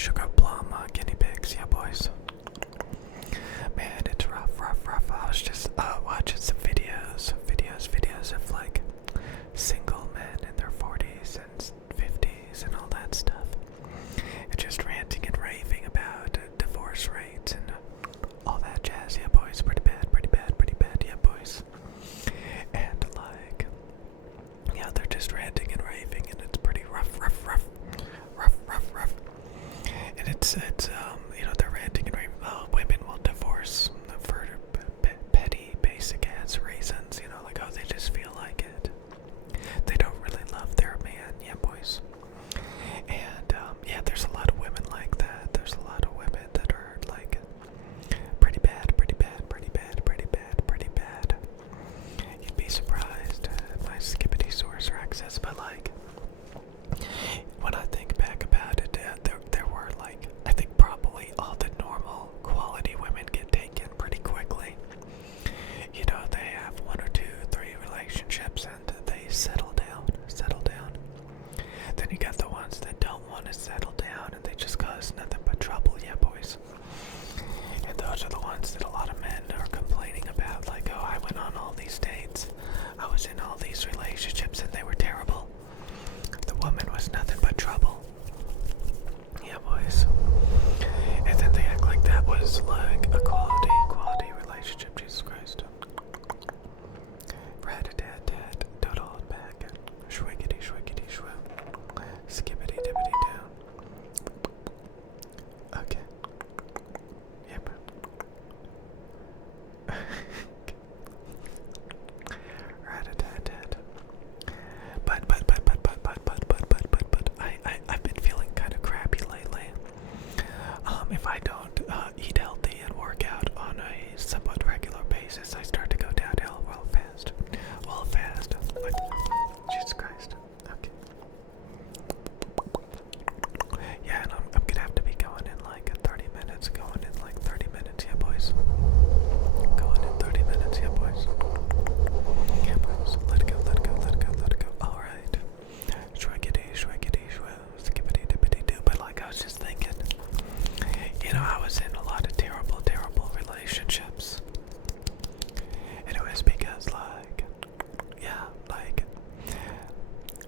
sugar plum guinea pigs, yeah, boys. Man, it's rough. I was just watching some videos of like single men in their 40s and 50s and all that stuff. And just ranting and raving about divorce rates and all that jazz, yeah, boys. Pretty bad, yeah, boys. And like, yeah, they're just ranting and raving, and it's pretty rough. And it's they're ranting and raving. Women will divorce for petty, basic ass reasons. Like, oh, they just feel like it. They don't really love their man, yeah, boys. And yeah, there's a lot of women like that. There's a lot of women that are like pretty bad. You'd be surprised at my skippity source access, but like, when I think back about it, there were like, I think probably all the normal quality women get taken pretty quickly. They have 1 or 2, 3 relationships and they settle down. Then you got the ones that don't want to settle down and they just cause nothing but trouble, yeah, boys. And those are the ones that a lot of men are complaining about, like, oh, I went on all these dates, I was in all these relationships and they were terrible. The woman was nothing but trouble. Yeah, boys. And then they act like that was like a quality relationship. Jesus Christ. Rat-a-tat-tat, total back. Shwiggity shwoo. Skippity dippity down. Okay. Yep. Rat-a-tat-tat. But I've been feeling kind of crappy lately. If I don't eat healthy and work out on a somewhat regular basis, I start to go downhill real fast. Like, Jesus Christ. Okay. Yeah, and I'm gonna have to be going in like 30 minutes. Yeah, boys. Going in 30 minutes, yeah, boys. Yeah, boys. Let it go. Alright. Shwiggity shwoo. Skippity dippity doo. But like, I was just thinking, I was in a lot of terrible relationships. And it was because, like, yeah, like,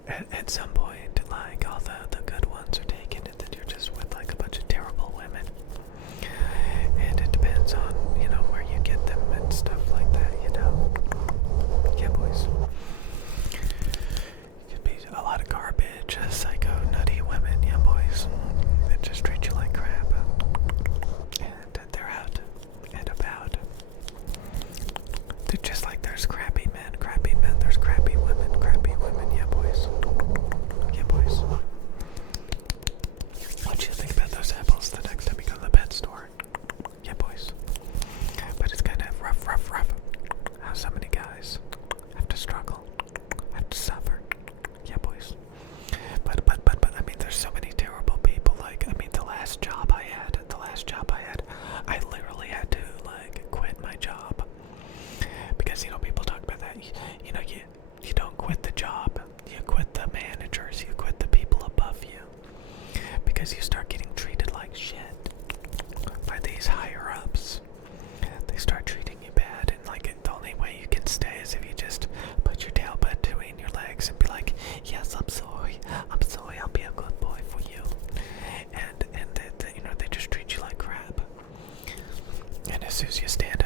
at some point, like, all the good ones are taken, and then you're just with, like, a bunch of terrible women. And it depends on, where you get them and stuff like that, Yeah, boys. Could be a lot of garbage, psycho, nutty women, yeah, boys. That just treat you like crap. And they're out and about. They're just like there's crappy men, there's crappy women, yeah, boys. Yeah, boys. What do you think about those apples the next time you go to the pet store? Yeah, boys. But it's kind of rough. How so many guys have to struggle, have to suffer. Yeah, boys. But I mean, there's so many terrible people. Like, I mean, the last job I had, I literally had to like quit my job because people talk about that. You don't quit the job. You quit the managers. You quit the people above you because you start getting treated like shit by these higher ups. They start treating you bad, and like the only way you can stay is if you just put your tail between your legs and be like, yes, I'm sorry, I'll be a good boy for you. And they just treat you like crap. And as soon as you stand